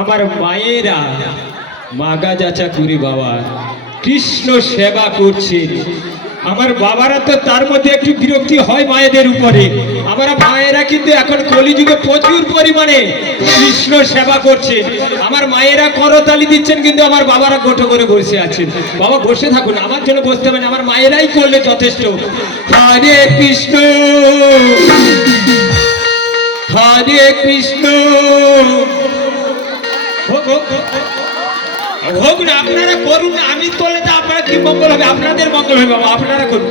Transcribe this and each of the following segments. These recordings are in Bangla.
আমার মায়েরা মাগা যাচা করে বাবা কৃষ্ণ সেবা করছেন। আমার বাবারা তো তার মধ্যে একটু বিরক্তি হয় মায়েদের উপরে। আমার মায়েরা কিন্তু এখন কলিযুগে প্রচুর পরিমাণে কৃষ্ণ সেবা করছে। আমার মায়েরা করতালি দিচ্ছেন, কিন্তু আমার বাবারা গোটো করে বসে আছেন। বাবা বসে থাকুন, আমার জন্য বসতে হবে না, আমার মায়েরাই করলে যথেষ্ট। হরে কৃষ্ণ হরে কৃষ্ণ। হোক না, আপনারা করুন না, আমি করলে তো আপনারা কি মঙ্গল হবে? আপনাদের মঙ্গল হবে বাবা, আপনারা করুন।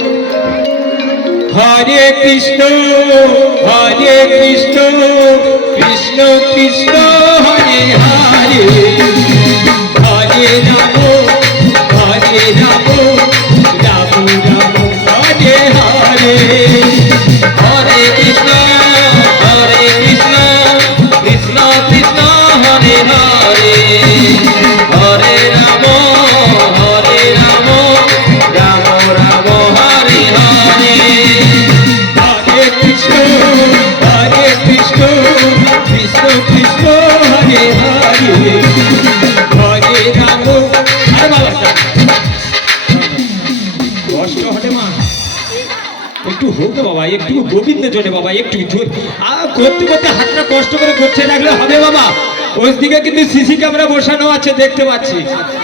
হরে কৃষ্ণ কৃষ্ণ কৃষ্ণ হরে হরে, হরে রাম রাম রাম হরে হরে। হরে কৃষ্ণ কৃষ্ণ কৃষ্ণ হরে হরে, হরে রাম রাম রাম হরে হরে। হরে কৃষ্ণ কৃষ্ণ কৃষ্ণ হরে হরে, হরে রাম। আরে বাবা কষ্ট হলে মা একটু হোক না বাবা, একটু গোবিন্দ জনে বাবা, একটু জোর করতে করতে হাতটা কষ্ট করে করতে লাগলে হবে বাবা। ওই দিকে কিন্তু সিসি ক্যামেরা বসানো আছে, দেখতে পাচ্ছি।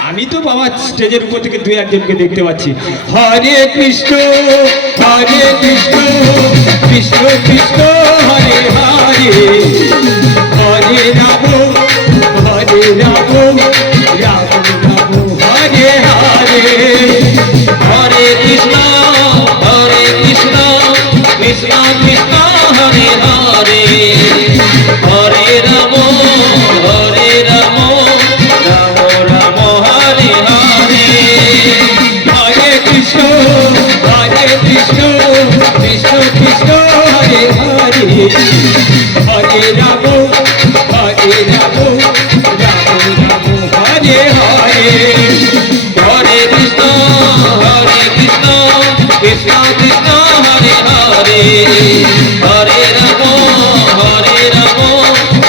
আমি তো বাবা স্টেজের উপর থেকে দুই একজনকে দেখতে পাচ্ছি। হরে কৃষ্ণ কৃষ্ণ কৃষ্ণ হরে হরে, হরে রাম রাম রাম হরে হরে। হরে কৃষ্ণ কৃষ্ণ কৃষ্ণ হরে হরে, হরে রাম রাম রাম হরে হরে। হরে কৃষ্ণ কৃষ্ণ কৃষ্ণ হরে হরে, হরে রাম রাম রাম হরে হরে। হরে কৃষ্ণ কৃষ্ণ কৃষ্ণ হরে হরে, হরে রাম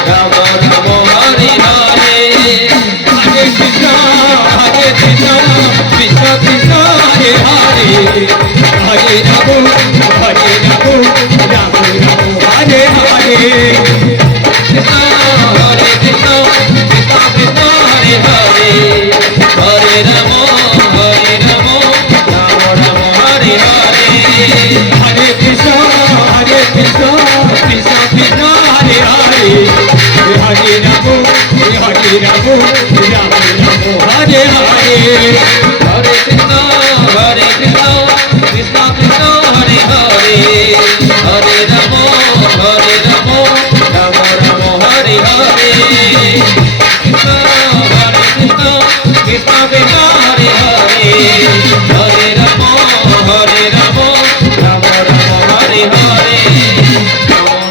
রাম রাম হরে হরে। হরে কৃষ্ণ কৃষ্ণ কৃষ্ণ হরে হরে, হরে রাম রাম হরে হরে। কৃষ্ণ হরে কৃষ্ণ কৃষ্ণ কৃষ্ণ হরে হরে, হরে রাম রাম রাম হরে হরে। হরে কৃষ্ণ কৃষ্ণ কৃষ্ণ হরে হরে, হরে রাম রাম হরে হরে। হরে কৃষ্ণ কৃষ্ণ কৃষ্ণ হরে হরে, হরে রাম রাম রাম হরে হরে। কৃষ্ণ কৃষ্ণ কৃষ্ণ কৃষ্ণ হরে হরে, হরে রাম রাম হরে হরে,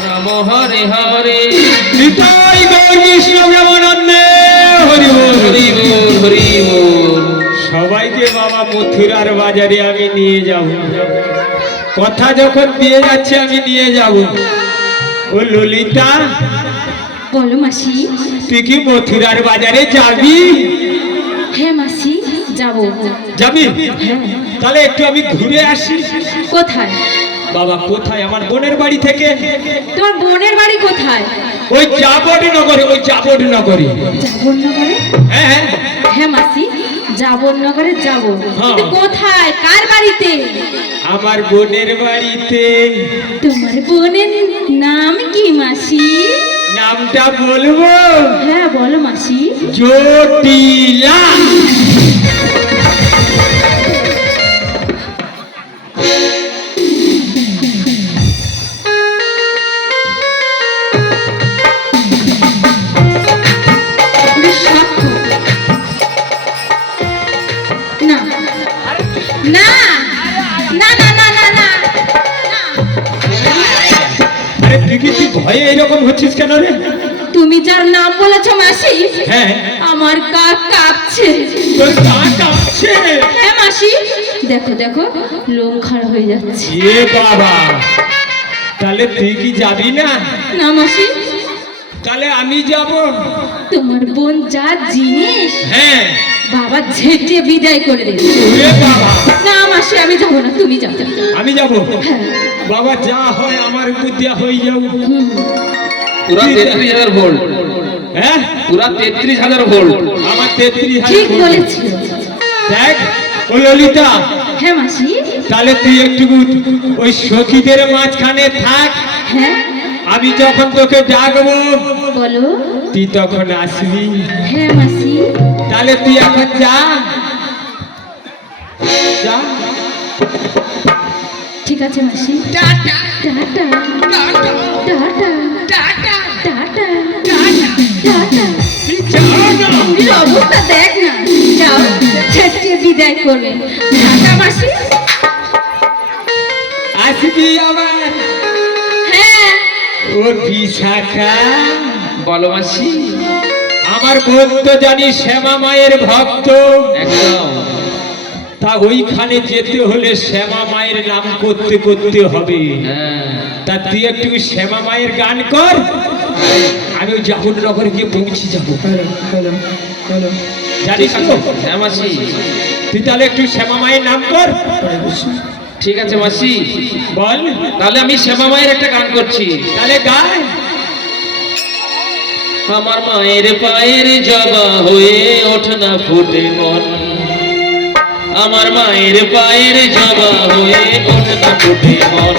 রাম হরে হরে। নিতাই গৌর কৃষ্ণ প্রেমানন্দে হরি বল। হরি বল হরি বল। সবাইকে বাবা মথুরার বাজারে আমি নিয়ে যাব, কথা যখন দিয়ে যাচ্ছে আমি নিয়ে যাব। ও ললিতা, বলো মাসি। তুই কি মথুরার বাজারে যাবি? হ্যাঁ মাসি, যাবো। যাবি? হ্যাঁ। তাহলে একটু আমি ঘুরে আসি। কোথায় বাবা কোথায়? আমার বোনের বাড়ি থেকে। তোমার বোনের বাড়ি কোথায়? ওই জাবড় নগরে, ওই জাবড় নগরে। জাবরনগরে? হ্যাঁ হ্যাঁ মাসি, জাবরনগরে যাবো। হ্যাঁ। কিন্তু কোথায়, কার বাড়িতে? আমার বোনের বাড়িতে। তোমার বোনের নাম কি মাসি? নামটা বলবো? হ্যাঁ বলো মাসি। জটিলা। না না না না না না না। আরে তুই কি তুই ভয়ে এরকম হচ্ছিস কেন রে? তুমি যার নাম বলেছো মাসি, হ্যাঁ আমার গা কাঁপছে। তোর গা কাঁপছে? হ্যাঁ মাসি, দেখো দেখো লোম খাড়া হয়ে যাচ্ছে। এ বাবা, তাহলে তুই কি যাবি না? না মাসি। তাহলে আমি যাব। তোমার বোন যা জিনিস হ্যাঁ বাবা ঝেঁটে বিদায় করে দেবে। ওরে বাবা, না মাসি আমি যাবো না, তুমি যাও। আমি যাব। হ্যাঁ। বাবা যা হয় আমার উপর দিয়া হয়ে যাও। হুম। পুরা 33,000 ভোল্ট, হ্যাঁ পুরা 33,000 ভোল্ট। আমার 33,000 ঠিক বলেছি। দেখ ও ললিতা, হ্যাঁ মাসি। তাহলে তুই একটু ওই সখীদের মাঝখানে থাক। হ্যাঁ আমি যখন তোকে ডাকবো বলো। তুই তখন আসবি। হ্যাঁ মাসি। তাহলে তুই এখন যা যা। ঠিক আছে মাসি। Tata tata tata tata tata tata. পুরীর অবস্থা দেখ না। যাও ছেটে বিদায় করবে। টাটা মাসি। আসবি আবার। হ্যাঁ। ও বিশাখা, বলো মাসি। আমার বোন তো জানি শ্যামা মায়ের ভক্ত। একদম। তা ওইখানে যেতে হলে শ্যামা মায়ের নাম করতে করতে হবে। হ্যাঁ। তা তুই একটু শ্যামা মায়ের গান কর, আমি ওই জাহুরনগর গিয়ে পৌঁছে যাবো। জানিস তো? হ্যাঁ মাসি। তুই তাহলে একটু শ্যামা মায়ের নাম কর। ঠিক আছে মাসি, বল। তাহলে আমি শ্যামা মায়ের একটা গান করছি। তাহলে গায়। আমার মায়ের পায়ের জবা হয়ে ওঠে না ফুটে মন, আমার মায়ের পায়ের জবা হয়ে ওঠে না ফুটে মন,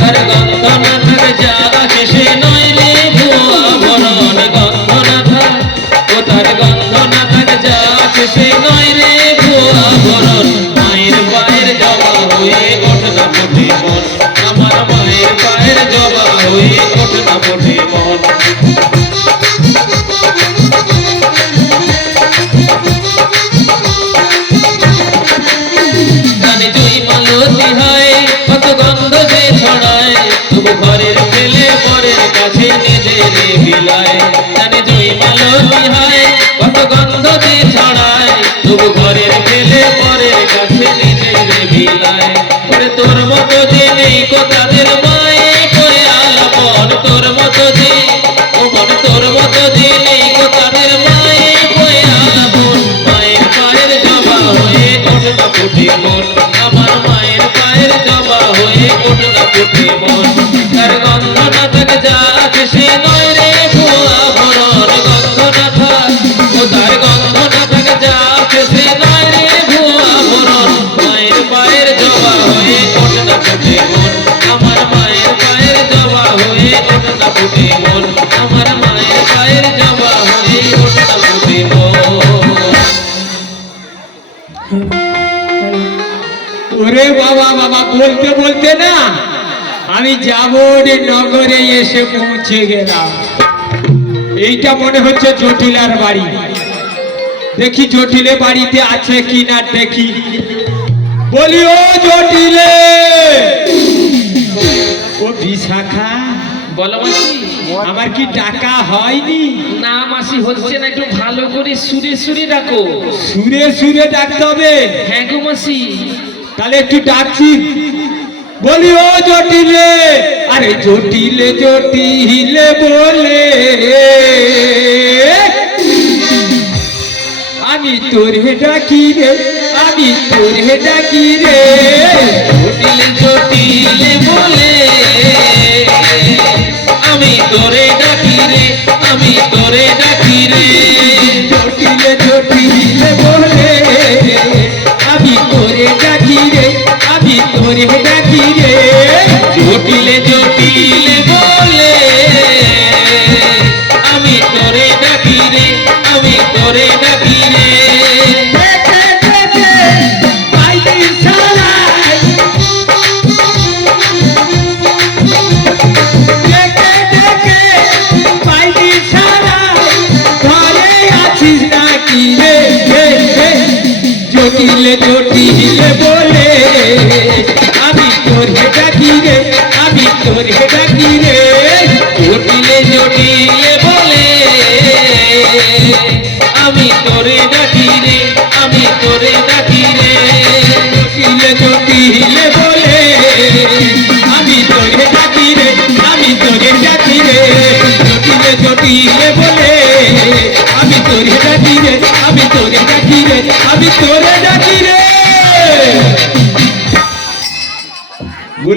তার গন্ধ না থাক যা আছে সে নয় রে ভুয়া ভরণ, গন্ধ না থাক ও তার গন্ধ না থাক যা আছে সে নয় রে ভুয়া ভরণ, মায়ের পায়ের জবা হয়ে ওঠে না ফুটে মন, আমার মায়ের পায়ের জবা হয়ে ওঠে না ফুটে মন। জানি জুই মালতী হয় কত গন্ধ যে ছড়ায়, তবু ঘরের ছেলে পরের কাছে নিজের বিলায়, জানি জুই মালতী হয় কত গন্ধ যে ছড়ায়, তবু ঘরের ছেলে পরের কাছে নিজের বিলায়, ওরে তোর মতো যে নেই কো তাদের মায়ে কয়ে আলাপন, তোর মতো যে ও মন তোর মতো যে নেই কো তাদের মায়ে কয়ে আলাপন, মায়ের পায়ের জবা হয়ে ওঠে না ফুটে মন, আমার মায়ের পায়ের জবা হয়ে ওঠে না ফুটে মন, তার গন্ধ না থাক যা আছে সে নয় রে ভুয়া ভরণ, গন্ধ না থাক ও তার গন্ধ না থাক যা আছে সে নয় রে ভুয়া ভরণ, মায়ের পায়ের জবা হয়ে ওঠে না ফুটে মন, আমার মায়ের পায়ের জবা হয়ে ওঠে না ফুটে মন, আমার মায়ের পায়ের জবা হয়ে ওঠে না ফুটে মন। ওরে বাবা বাবা, বলতে বলতে না আমি যাব রে নগরে এসে পৌঁছে গেলাম। এইটা মনে হচ্ছে জটিলার বাড়ি। দেখি জটিলে বাড়িতে আছে কি না দেখি। বলি ও জটিলে, ও বিশাখা, বলো মাসি। আমার কি টাকা হয়নি? না মাসি, হচ্ছে না, একটু ভালো করে সুরে সুরে ডাকো। সুরে সুরে ডাকতে হবে? হ্যাঁ গো মাসি। তাহলে একটু ডাকছি। বলি ও জটিলে, আরে জটিলে জটিলে বলে আমি তোরে ডাকি রে, আমি তোরে ডাকি রে, জটিলে জটিলে বলে আমি তোরে ডাকি রে, আমি তোরে ডাকি রে, জটিলে জটিলে বলে আমি তোরে ডাকি রে, আমি তোরে ডাকি রে, জটিলে জটিলে বলে আমি তোরে ডাকি রে, আমি তোরে ডাকি রে। দেখে দেখে পাইনি সারাই, দেখে দেখে পাইনি সারাই, ঘরে আছিস নাকি রে? জটিলে জটিলে বলে আমি তোরে ডাকি রে, আমি তোরে ডাকি রে, জটিলে জটিলে বলে আমি তোরে ডাকি রে, আমি তোরে ডাকি রে, জটিলে জটিলে বলে আমি তোরে ডাকি রে, আমি তোরে ডাকি রে, জটিলে জটিলে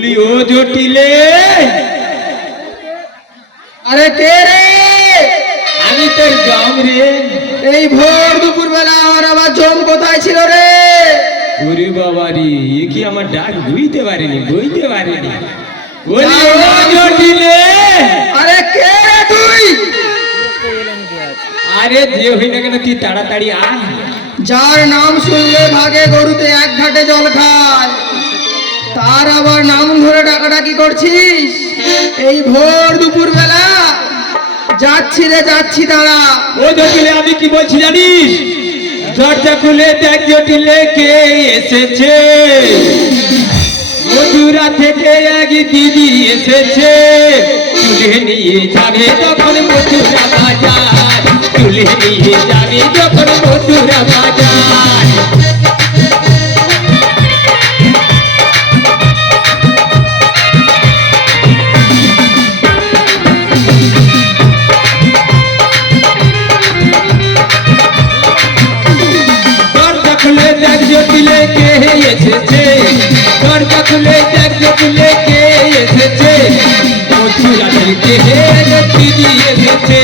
বলি ও জটিলে, আরে কে রে? আমি তোর জম রে। এই ভোর দুপুর বেলা আমার আবার জম কোথায় ছিল রে? ওরে বাবারি, এ কি আমার ডাক বুঝতে পারেনি, বুঝতে পারেনি। বলি ও জটিলে, আরে কে রে তুই? আরে যে হই না কেন তুই তাড়াতাড়ি আয়। যার নাম শুনলে ভাগে গরুতে এক ঘাটে জল খায়, তার আবার নাম ধরে ডাকাডাকি করছিস এই ভোর দুপুর বেলা? যাচ্ছি রে যাচ্ছি, দাঁড়া। ও জটিলে, আমি কি বলছি জানিস? দরজা খুলে দেখ জটিলে কে এসেছে। মধুরা থেকে এক দিদি এসেছে, তুলে নিয়ে যাবে যখন মধুরা বাজার, তুলে নিয়ে যাবে যখন মধুরা বাজার। দরজা খুলে দেখ জটিলে কে এসেছে, দরজা খুলে দেখ জটিলে কে এসেছে। মধুরা থেকে দিদি এসেছে,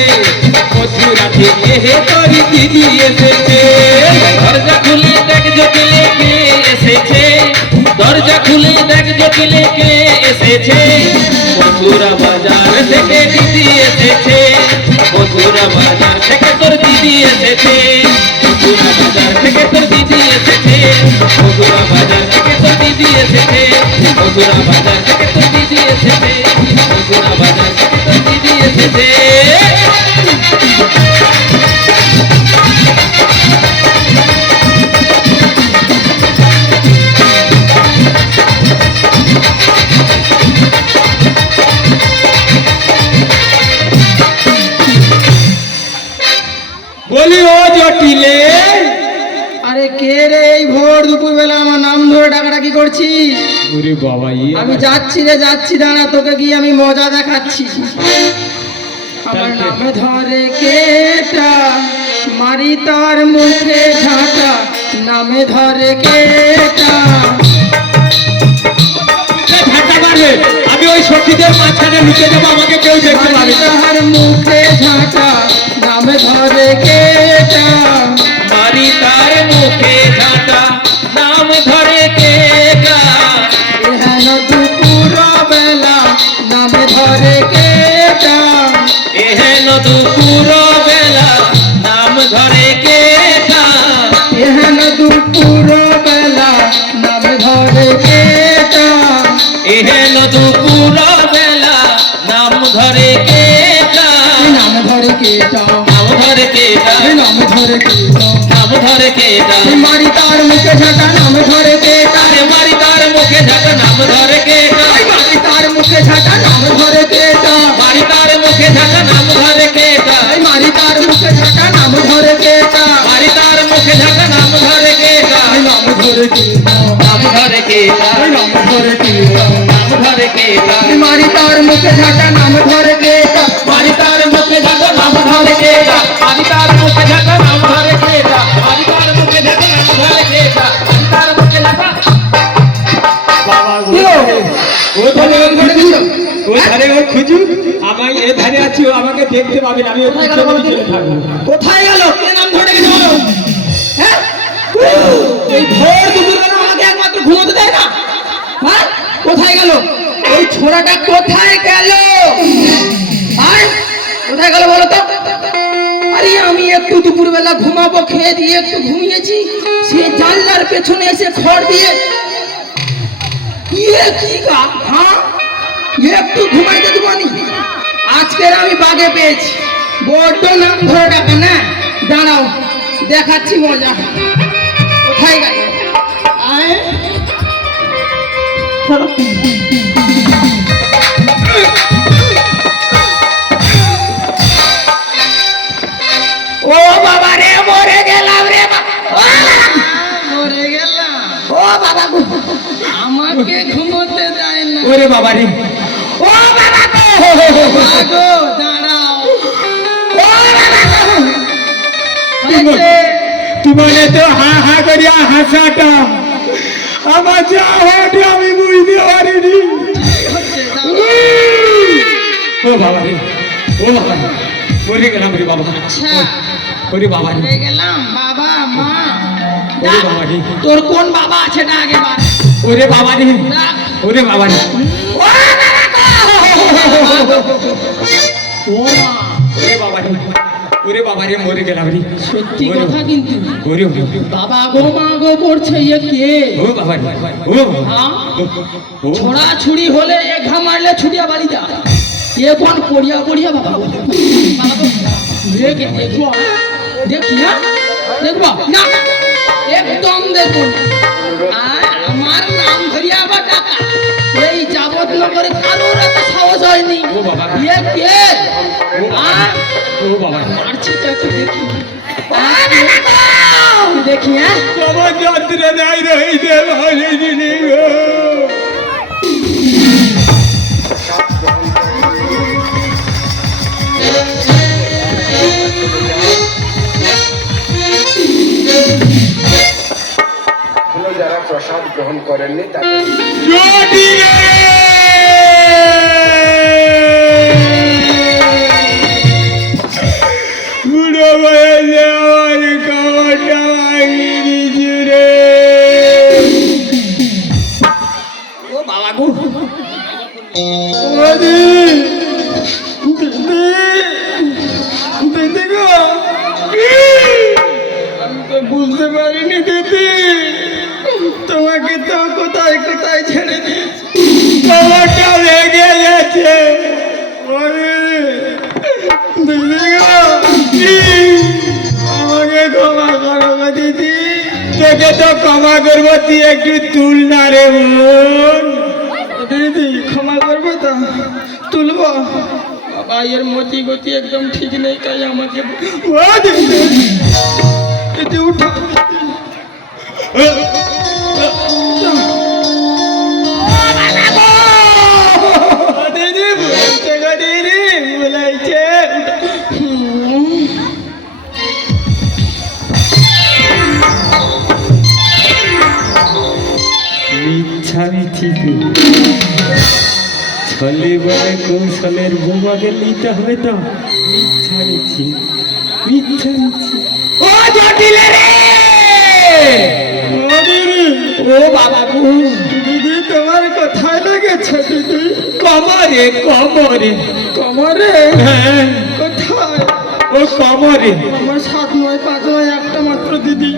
মধুরা থেকে তোর দিদি এসেছে। দরজা খুলে দেখ জটিলে কে এসেছে, দরজা খুলে দেখ জটিলে কে এসেছে। মথুরা বাজার থেকে দিদি এসেছে, মথুরা বাজার থেকে তোর দিদি এসেছে। মথুরা বাজার থেকে তোর দিদি এসেছে, মথুরা বাজার থেকে তোর দিদি এসেছে। মথুরা বাজার থেকে তোর দিদি এসেছে, মথুরা বাজার থেকে তোর দিদি এসেছে। বলি ও জটিলে, আরে কে রে? এই ভোর দুপুর বেলা আমার নাম ধরে ডাকাডাকি করছিস? ওরে বাবা, আমি যাচ্ছি রে যাচ্ছি, দাঁড়া, তোকে গিয়ে আমি মজা দেখাচ্ছি। আমার নামে ধরে কেটা, মারি তার মুখে ঝাঁটা, নামে ধরে কেটা। ঝাঁটা মারবে, আমি ওই সখীদের মাঝখানে লুকে যাবো, আমাকে কেউ দেখতে মারি পাবে না। তার মুখে ঝাঁটা, নামে ধরে কেটা। মারি তার মুখে ঝাঁটা, নাম ধরে কেটা। এহেন দুপুর বেলা, নামে ধরে কেটা। এহেন দুপুর বেলা, নাম ধরে কেটা। এহেন দুপুর বেলা, নামে ধরে কেটা। এহেন দুপুর বেলা, নাম ধরে কেটা। নাম ধরে কেটা, নাম ধরে কেটা, নাম ধরে কেটা। নাম ধরে কেটা। মারি তার মুখে ঝাঁটা, নাম ধরে কেটা। আরে মারি তার মুখে ঝাঁটা, নাম ধরে কেটা। মারি তার মুখে ঝাঁটা, নাম ধরে কেটা। মারি তার মুখে ঝাঁটা, নাম ধরে কেটা। মারি তার মুখে ঝাঁটা, নাম ধরে কেটা। মারি তার মুখে ঝাঁটা, নাম ধরে কেটা। নাম ধরে কেটা, নাম ধরে কেটা, নাম ধরে কেটা। নাম ধরে কেটা। মারি তার মুখে ঝাঁটা, নাম ধরে কেটা। মারি তার মুখে ঝাঁটা, নাম ধরে কেটা। মারি তার মুখে ঝাঁটা, নাম ধরে কেটা। মারি তার মুখে ঝাঁটা, নাম ধরে কেটা। মারি তার মুখে ঝাঁটা। ও ধারে ও খুঁজু, ও ধারে ও খুঁজু, আমায় এ ধারে আছি, ও আমাকে দেখতে পাবে না, আমি ওর পিছনে পিছনে থাকবো। কোথায় গেল? কে নাম ধরে গেছে বলো? হ্যাঁ? এই ভোর দুপুরবেলা আমাকে একমাত্র ঘুমোতে দেয় না? হ্যাঁ? কোথায় গেল? ওই ছোড়াটা কোথায় গেল? আয়, কোথায় গেল বলো তো? আরে আমি একটু দুপুরবেলা ঘুমাবো খেয়ে দিয়ে একটু ঘুমিয়েছি, সে জানলার পেছনে এসে খড় দিয়ে ইয়ে কি গা? হ্যাঁ, একটু ঘুমাইতে দিবনি? আজকের আমি বাগে পেয়েছি। বড্ড নাম ধরে ডাকে না, দাঁড়াও দেখাচ্ছি মজা। কোথায় গেল? আয়, চলো। ও বাবা রে, মরে গেলাম রে মরে গেলাম। ও বাবা গো, আমাকে ঘুমোতে দেয় না। ওরে বাবা রে, ও বাবা গো, গো দাঁড়াও। ও বাবা গো, হয়েছে? তোমাকে তো হা হা করিয়া হাসাটা আমার যা হওয়াটা আমি বুঝতে পারিনি। ও বাবা রে, ও বাবা রে, মরে গেলাম রে বাবা। আচ্ছা ওরে বাবা রে, হয়ে গেলাম বাবা মা। ওরে বাবা রে, তোর কোন বাবা আছে না আগে বার? ওরে বাবা রে, ওরে বাবা রে, ও মা, ওরে বাবা রে, ওরে বাবা রে, মরে গেলাম রে। সত্যি ওরে কথা কিন্তু ওরে বাবা গো মা গো করছে এ কে? ও বাবা রে, ও হ্যাঁ? ও ছোড়া ছুরি হলে এ ঘা মারলে ছুটিয়া বাড়ি যা। এ কোন পড়িয়া পড়িয়া বাবা গো। বাবা গো, দেখে দেখবো দেখি না দেখবো না একদম দেখুন। আমার নাম ধরিয়া আবার টাকা এই যাবত নগরে কারোর এত সাহস হয়নি। ও বাবা। এ কে? ও বাবা রে, মারছে তাকে দেখি দেখি হ্যাঁ বাবা যাত্রা নাই রইতে ভালো দিনে গো। এখনো যারা প্রসাদ গ্রহণ করেননি তাদের যদি রে বুড়ো বয়সে আমার খাবারটা ভাঙিয়ে দিয়েছে রে। ও বাবা গো, ও দিদি, দিদি গো, আমি তো বুঝতে পারিনি দিদি, তোমাকে তো কোথায় কোথায় ছেড়ে দিয়েছি, তোমারটা লেগে গেছে। দিদি গো, আমাকে ক্ষমা করো গো দিদি, তোকে তো ক্ষমা করবো, তুই একটু তুল না রে বোন। দিদি ক্ষমা করবো তো তুলবো। বাবা এর মতি গতি একদম ঠিক নেই তাই আমাকে ও দিদি, দিদি উঠো। দিদি বলছে গো দিদি, বলাইছে। মিথ্যামিথি ছলে বলে কৌশলের বোমাকে নিতে হবে তো। মিথ্যামিথি, মিথ্যামিথি। ও জটিলে রে, ও দিদি, ও বাবা গো, দিদি তোমার কোথায় লেগেছে দিদি? কমরে কমরে, কোমরে? হ্যাঁ কোথায়? ও কমরে। আমার 7 নয় 5 নয় একটা মাত্র দিদি,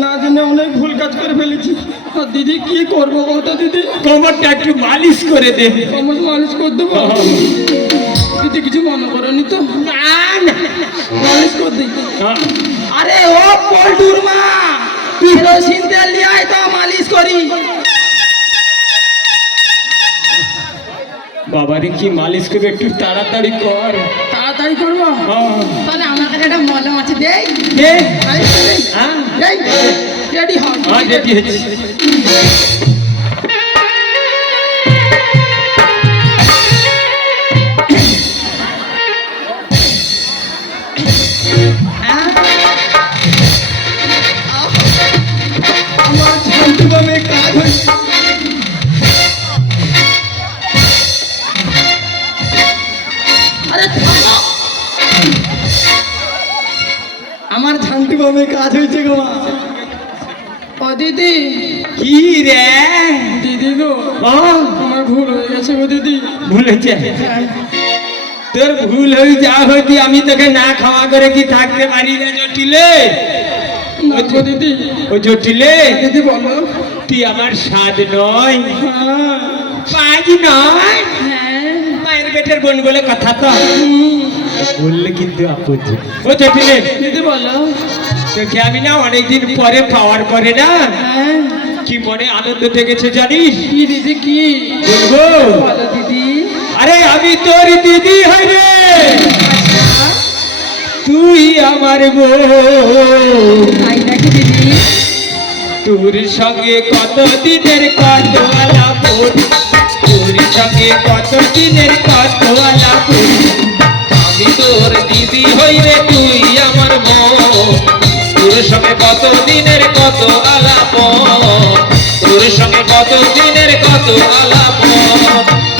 না জেনে অনেক ভুল কাজ করে ফেলেছি। আর দিদি কি করবো বলতো দিদি? কোমরটা একটু মালিশ করে দে। আমার মালিশ করে দেবো? দিদি কিছু মনে করেনি তো? না না, মালিশ করে দিই। হ্যাঁ। আরে ও পল্টুর মা, কেরোসিন তেল দিয়ে আয় তো মালিশ করি। বাবারে কি মালিশ করবে, একটু তাড়াতাড়ি কর। তাড়াতাড়ি করবো? হ্যাঁ। তাহলে আমার কাছে একটা মলম আছে, দেই? দে। মালিশ করে দেই? হ্যাঁ। দেই? রেডি হ। হ্যাঁ, রেডি হয়েছি। আমার শান্তিভাবে কাজ হয়েছে। আরে থামো। আমার শান্তিভাবে কাজ হয়েছে গো মা। ও দিদি, কি রে? দিদি গো, হ্যাঁ, আমার ভুল হয়ে গেছে গো দিদি। ভুল হয়েছে? তোর ভুল হয়ে যা হইতি, আমি তোকে না খাওয়া করে কি থাকতে পারি রে জটিলে? না গো দিদি। ও জটিলে, দিদি বলো। তুই আমার স্বাদ নয়, হ্যাঁ পাঁচ নয়, হ্যাঁ মায়ের বেটের বোন বলে কথা তো। বললে কিন্তু আপত্তি। ও জটিলে, দিদি বলো। তোকে আমি না অনেকদিন পরে পাওয়ার পরে না হ্যাঁ কি মনে আনন্দ থেকেছে জানিস? কি দিদি কি? বলবো? বলো দিদি। আরে আমি তোর দিদি হই রে, আচ্ছা তুই আমার বউ। তাই নাকি দিদি? তোর সঙ্গে কত দিনের কত আলাপ, তোর সঙ্গে কত দিনের কত আলাপ। আমি তোর দিদি হই রে, তুই আমার বোন। তোর সঙ্গে কত দিনের কত আলাপ, তোর সঙ্গে কত দিনের কত আলাপ।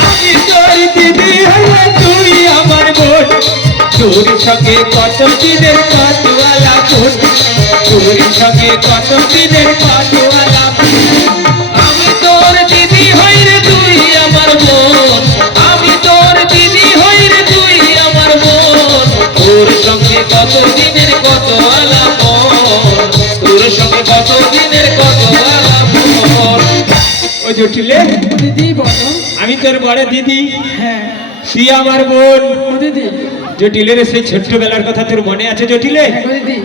আমি তোর দিদি হই রে, তুই সঙ্গে কত দিনের পাতওয়ালা ফোন, তোর সঙ্গে কত দিনের পাতওয়ালা ফোন। আমি তোর দিদি হই রে তুই আমার বোন, আমি তোর দিদি হই রে তুই আমার বোন। তোর সঙ্গে কত দিনের কত আলাপন, তোর সঙ্গে কত দিনের কত আলাপন। ও জটিলে, দিদি বলো। আমি তোর বড় দিদি, হ্যাঁ তুই আমার বোন। ও দিদি, জটিলের সেই ছোট্টবেলার কথা তোর মনে আছে জটিলে? হ্যাঁ গো দিদি,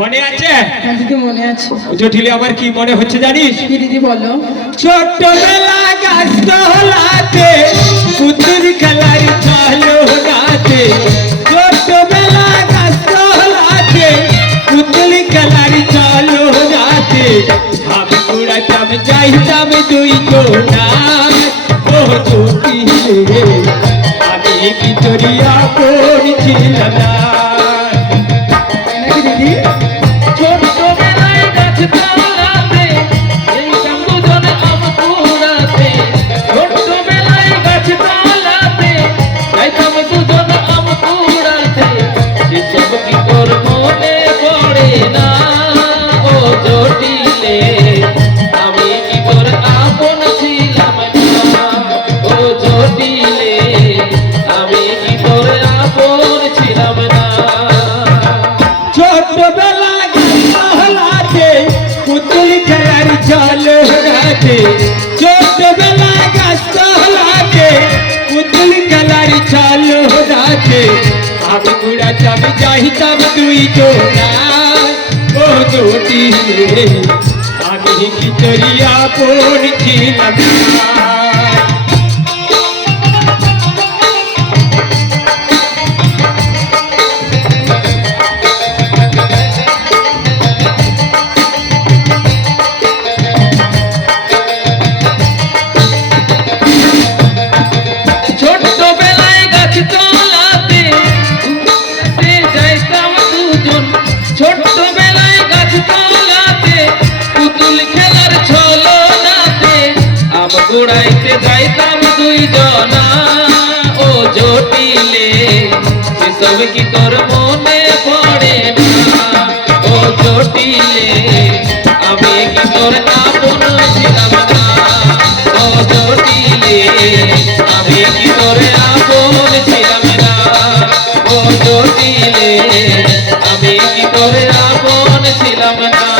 মনে আছে? হ্যাঁ দিদি মনে আছে। জটিলে আমার কি মনে হচ্ছে জানিস? কি দিদি বলো। ছোট্টবেলা গাছতলাতে পুতুল খেলার চলো রাতে, ছোট্টবেলা গাছতলাতে পুতুল খেলার চলো রাতে, আমি কুড়াতাম যাইতাম দুই জনা। ও জটিলে, আমি কি তোরিয়া পড়ছিলাম না? তাই নাকি দিদি? ছোট্টবেলায় গাছতলাতে এইতাম দুজন আম কুড়াতে, ছোট্টবেলায় গাছতলাতে যাইতাম দুজন আম কুড়াতে। সেসব কি তোর মনে পড়ে না? ও জটিলে, আমি কি তোর আপন ছিলাম না? ও জটিলে, আমি কি তোর আপন ছিলাম না? ছোটবেলা গাছতলাতে পুতুল খেলার চলো রাতে, ছোটবেলা গাছতলাতে পুতুল খেলার চলো রাতে, আমি কুড়াতাম যাইতাম দুই জনা। ও জটিলে, আমি কি তোরিয়া পড়ছিলাম না? ছোট্টবেলায় গাছতলাতে ঘুরতে যাইতাম দুজন, ছোট্টবেলায় গাছতলাতে পুতুল খেলার ছলনাতে, আম কুড়াইতে যাইতাম দুই জনা। ও জটিলে, সেসব কি তোর মনে পড়ে না? ও জটিলে, আমি কি তোর আপন ছিলাম না? ও জটিলে, আমি কি তোর আপন ছিলাম না? ও জটিলে, আমি কি তোর আপন ছিলাম না?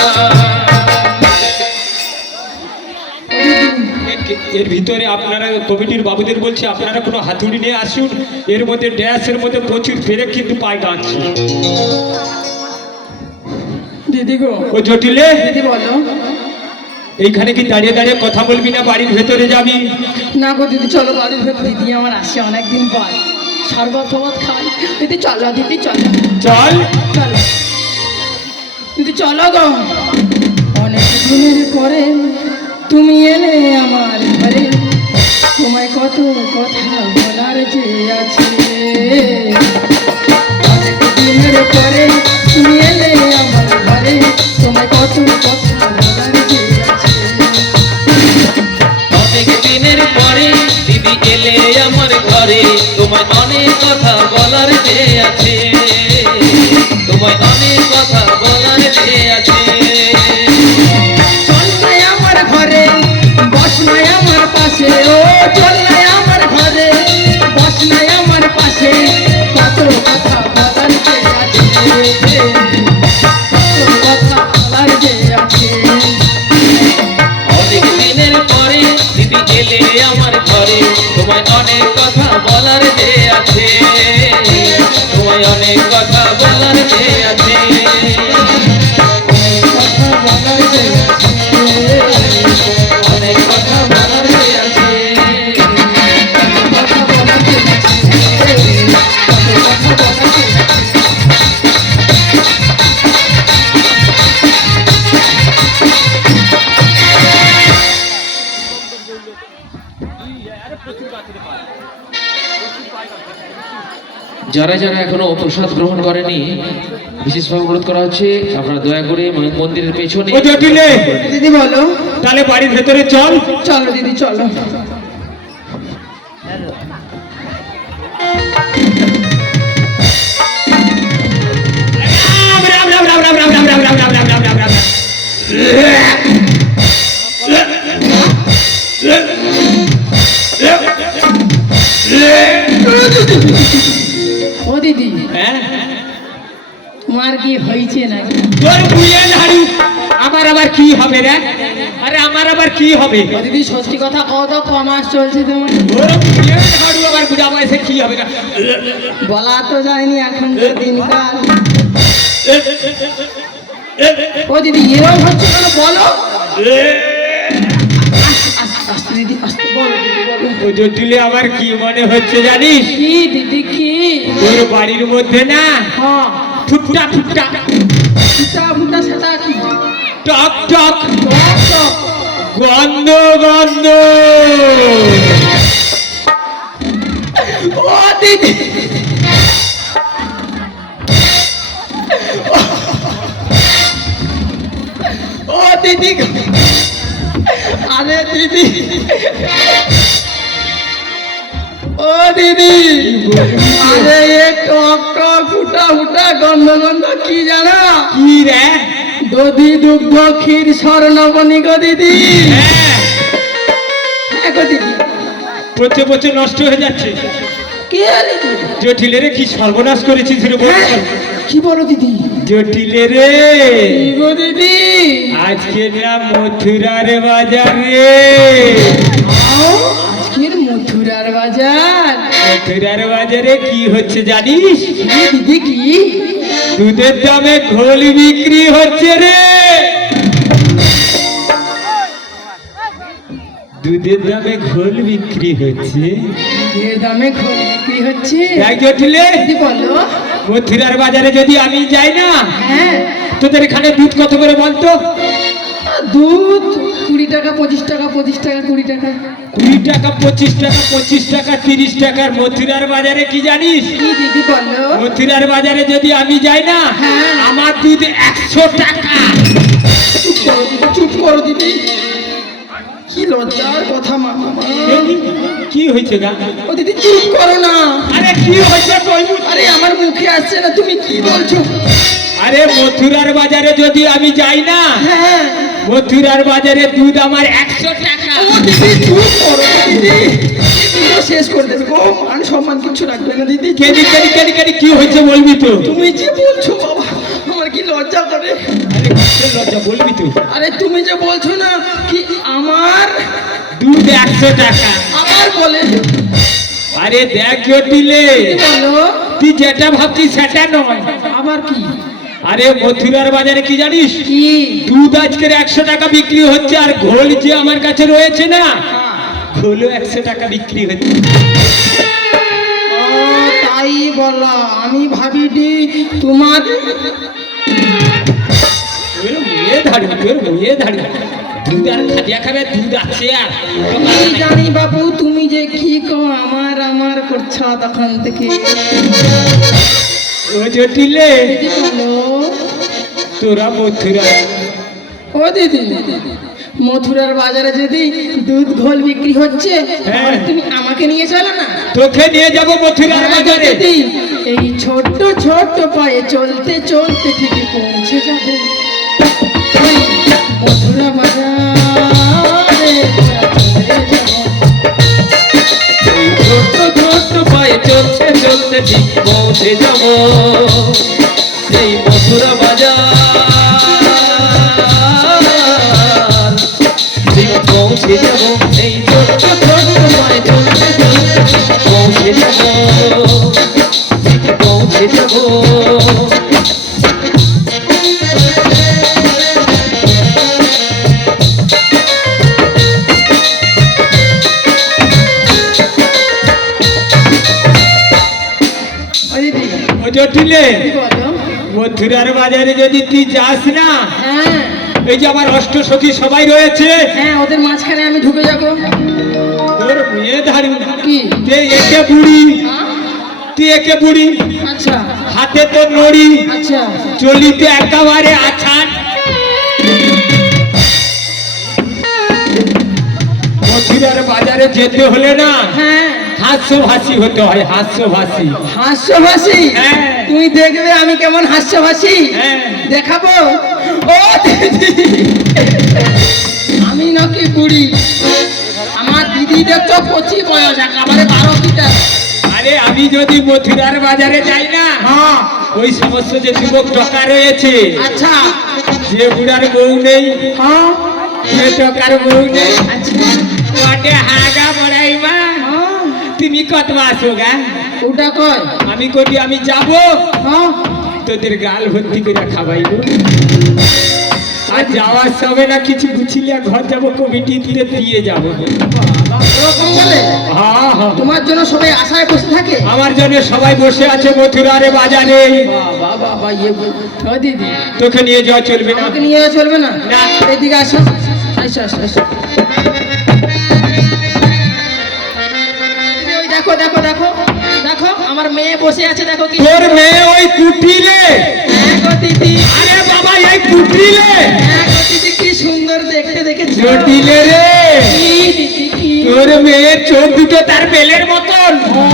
এর ভিতরে আপনারা কমিটির বাবুদের বলছে আপনারা কোনো হাতুড়ি নিয়ে আসুন, এর মধ্যে ড্যাশের মধ্যে প্রচুর ফেরে কিন্তু পায় গাছ। দিদি গো, ও জটিলে, দিদি বলো। এইখানে কি দাঁড়িয়ে দাঁড়িয়ে কথা বলবি না বাড়ির ভেতরে যাবি? না গো দিদি চলো বাড়ির ভেতর। দিদি আমার আসে অনেকদিন পর, শরবত ফরবত খাই। দিদি চলো, দিদি চলো, চল। চলো দিদি চলো গো। অনেক দিনের পরে তুমি এলে আমার ঘরে, তোমায় কত কথা বলার যে আছে। অনেক দিনের পরে তুমি এলে আমার ঘরে, তোমায় কত কথা বলার যে আছে। অনেক দিনের পরে দিদি এলে আমার ঘরে, তোমায় অনেক কথা বলার যে আছে, তোমায় অনেক কথা বলার যে আছে। চল নাই আমার ঘরে, বস নাই আমার পাশে। ও চল নাই আমার ঘরে, বস নাই আমার পাশে। কত কথা বলার যে আছে, কত কথা বলার যে আছে। অনেক দিনের পরে দিদি এলে আমার ঘরে, তোমায় অনেক কথা বলার যে আছে, তোমায় অনেক কথা বলার যে আছে। কথা বলার যে আছে, অনেক কথা বলার যে আছে। কথা বলার যে আছে, কত কথা বলার যে আছে। যারা যারা এখনো প্রসাদ গ্রহণ করেনি, বিশেষভাবে অনুরোধ করা হচ্ছে আপনারা দয়া করে মন্দিরের পেছনে। ও জটিলে, দিদি বলো। তাহলে বাড়ির ভেতরে চল। চলো দিদি চলো। কি হয়েছে নাকি? তোর বুয়ে ঝাড়ু আমার আবার কি হবে রে? আরে আমার আবার কি হবে? ও দিদি সত্যি কথা কত কমাস চলছে তোমার? তোর বুয়ে ঝাড়ু আবার বুঝা বয়সে কি হবে না? বলা তো যায়নি এখন তো দিনকাল। ও দিদি এরকম হচ্ছে কেন বলো? আস্তে দিদি আস্তে বলো দিদি বলো। ও জটিলে আমার কি মনে হচ্ছে জানিস? কি দিদি কি? তোর বাড়ির মধ্যে না হ্যাঁ ফুটটা ফুটটা ফুটা ফুটা সেটা কি? টক টক টক টক। গন্ধ গন্ধ। ও দিদি ও দিদি আরে দিদি ও দিদি আরে এ টক টক ফুটা ফুটা গন্ধ গন্ধ কি জানো? কি রে? দধি দুগ্ধ ক্ষীর স্বর্ণবনি গো দিদি। হ্যাঁ, হ্যাঁ গো দিদি। পচে পচে নষ্ট হয়ে যাচ্ছে। কি আরে দিদি? জটিলে রে কি সর্বনাশ করেছিস রে বল? হ্যাঁ, কি বলো দিদি? জটিলে রে কি গো দিদি? আজকে না মথুরার বাজার রে। আও, আজকের মথুরার বাজার। মথুরার বাজারে কি হচ্ছে জানিস? কি দিদি কি? দুধের দামে ঘোল বিক্রি হচ্ছে রে। দুধের দামে ঘোল বিক্রি হচ্ছে। এর দামে ঘোল বিক্রি হচ্ছে? দেখ জটিলে, দিদি বলো। মথুরার বাজারে যদি আমি যাই না, হ্যাঁ তোদের এখানে দুধ কত করে বলতো? দুধ 20 টাকা 25 টাকা 25 টাকা 20 টাকা। 20 টাকা 25 টাকা 25 টাকা 30 টাকার। মথুরার বাজারে কি জানিস? কি দিদি বলো। মথুরার বাজারে যদি আমি যাই না, হ্যাঁ। আমার দুধ 100 টাকা। চুপ করো দিদি চুপ করো দিদি। কি লজ্জার কথা মা বাবা। কি হয়েছে গা? ও দিদি চুপ করো না। আরে কি হয়েছে কইবু? আরে আমার মুখে আসছে না, তুমি কি বলছো? আরে মথুরার বাজারে যদি আমি যাই না, হ্যাঁ মথুরার বাজারে দুধ আমার 100 টাকা। ও দিদি চুপ করো দিদি। পুরো শেষ করে দেবে গো, মান সম্মান কিছু রাখবে না দিদি। কেনি কেনি কেনি কেনি কি হয়েছে বলবি তো? তুমি যে বলছো বাবা, আমার কি লজ্জা করে। আরে কিসের লজ্জা বলবি তো? আরে তুমি যে বলছো না কি আমার দুধ 100 টাকা। আমার বলে আরে দেখ জটিলে, বলো। তুই যেটা ভাবছিস সেটা নয়। আবার কি? আরে মথুরার বাজারে কি জানিস? কি? দুধ আজকের 100 টাকা বিক্রি হচ্ছে, আর ঘোল যে আমার কাছে রয়েছে না, ঘোলও 100 টাকা বিক্রি হচ্ছে। ও তাই বলো, আমি ভাবিনি তোমার। তোর মুয়ে ধাড়ি, তোর মুয়ে ধাড়ি। দুধ আর খাটিয়া খাবে, দুধ আছে আর। আমি জানি বাবু তুমি যে কি কো আমার আমার করছো তখন থেকে। ও জটিলে, দিদি বলো। তোরা মথুরা, ও দিদি মথুরার বাজারে যদি দুধ ঘোল বিক্রি হচ্ছে, হ্যাঁ। তুমি আমাকে নিয়ে চলো না। তোকে নিয়ে যাব মথুরার বাজারে। দিদি এই ছোট্ট ছোট্ট পায়ে চলতে চলতে ঠিকই পৌঁছে যাবে ওই মথুরা বাজারে। এই ছোট্ট ছোট্ট পায়ে চলতে চলতে ঠিক পৌঁছে যাব এই মথুরা বাজার। ঠিক পৌঁছে যাব এই ছোট্ট ছোট্ট পায়ে চলতে চলতে ঠিক পৌঁছে যাব, ঠিক পৌঁছে যাব। ও দিদি ও জটিলে, কি বলো। মথুরার বাজারে যদি তুই যাস না, হ্যাঁ এই যে আমার অষ্টসখী সবাই রয়েছে, হ্যাঁ ওদের মাঝখানে আমি ঢুকে যাবো। তোর মেয়ে ধাড়ি কি? তুই একে বুড়ি, হ্যাঁ? তুই একে বুড়ি, আচ্ছা হাতে তো নড়ি, আচ্ছা চলিতে একেবারে আছাড়। মথুরার বাজারে যেতে হলে না হ্যাঁ হাস্যভাষী হতে হয়, হাস্যভাষী। হাস্যভাষী। হ্যাঁ। তুমি দেখবে আমি কেমন হাস্যভাষী। হ্যাঁ। দেখাবো। ও দিদি আমি নাকি বুড়ি, আমার দিদি দেখছো 25 বয়স, একেবারে 12 ফিটার। আরে আমি যদি মথুরার বাজারে যাই না, হ্যাঁ ওই সমস্ত যে যুবক টকা রয়েছে, আচ্ছা যে বুড়ার বউ নেই, হ্যাঁ যে টকার বউ নেই, আচ্ছা ওটে হাগা বড়াইমা তুমি কত আসো গা? ওটা কয় আমি করি আমি যাব, হ্যাঁ তোদের গাল ভর্তি করে খাওয়াইব। আর যাওয়ার সময় না কিছু গুছিলিয়া ঘর যাবো, কমিটি দিয়ে যাবো। ওরকম বলে হ্যাঁ হ্যাঁ, তোমার জন্য সবাই আশায় বসে থাকে। আমার জন্য সবাই বসে আছে মথুরারে বাজারে। বাবা বাবা ইয়ে ও দিদি তোকে নিয়ে যাওয়া চলবে না। আমাকে নিয়ে যাওয়া চলবে না? না। এদিকে আসো আসো আসো আসো। দিদি, ওই দেখো দেখো দেখো দেখো আমার মেয়ে বসে আছে, দেখো কি তোর মেয়ে ওই কুটিলে? হ্যাঁ গো দিদি, আরে বাবা এই কুটিলে হ্যাঁ গো দিদি, কি সুন্দর দেখতে দেখেছো? জটিলে রে। কি দিদি কি? তোর মেয়ের চোখ দুটো তার বেলের মতন, ও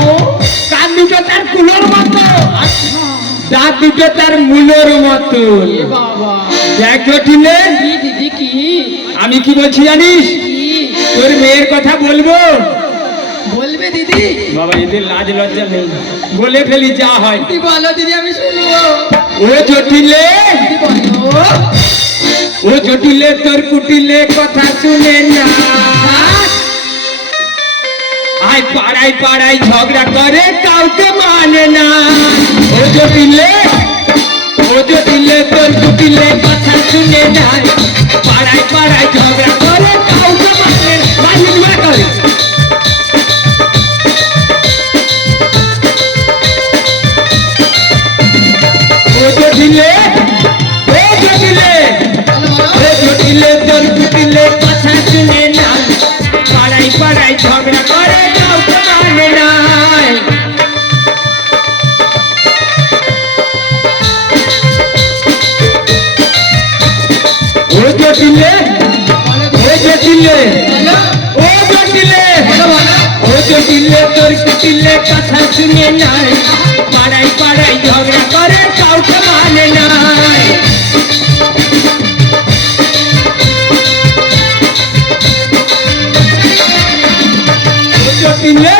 কান দুটো তার কুলোর মতো, আচ্ছা দাঁত দুটো তার মূলোর মতন। এ বাবা দেখ জটিলে, কি দিদি কি আমি কি বলছি জানিস? কি তোর মেয়ের কথা বলবো? বলবে দিদি? বাবা এদের লাজ লজ্জা নেই, বলে ফেলি যা হয়। দিদি বলো দিদি, আমি শুনবো। ও জটিলে, দিদি বলো। ও জটিলে তোর কুটিলে কথা শুনে না, আয় পাড়ায় পাড়ায় ঝগড়া করে কাউকে মানে না। ও জটিলে, ও জটিলে তোর কুটিলে কথা শুনে না, পাড়ায় পাড়ায় ঝগড়া করে কাউকে মানে না। বাজি দুয়া করে। ও জটিলে, ও জটিলে, বলো বলো। ও জটিলে তোর কুটিলে কথা শুনে না, পাড়ায় পাড়ায় ঝগড়া করে কাউকে মানে না। ও জটিলে, ও জটিলে, ও জটিলে, ও জটিলে তোর কুটিলে কথা শুনে নাই, পাড়ায় পাড়ায় ঝগড়া করে কাউকে মানে নাই। ও জটিলে,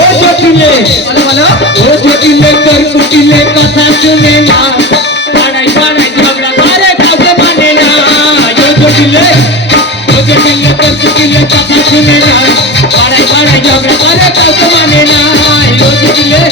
ও জটিলে, বলো বলো। ও জটিলে তোর কুটিলে কথা শুনে না, পাড়ায় পাড়ায় ঝগড়া করে কাউকে মানে না। ও জটিলে, ও জটিলে তোর কুটিলে কথা শুনে না, পাড়ায় পাড়ায় ঝগড়া করে কাউকে মানে না। ও জটিলে,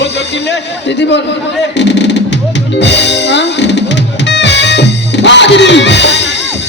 ও জটিলে, দিদি বলো।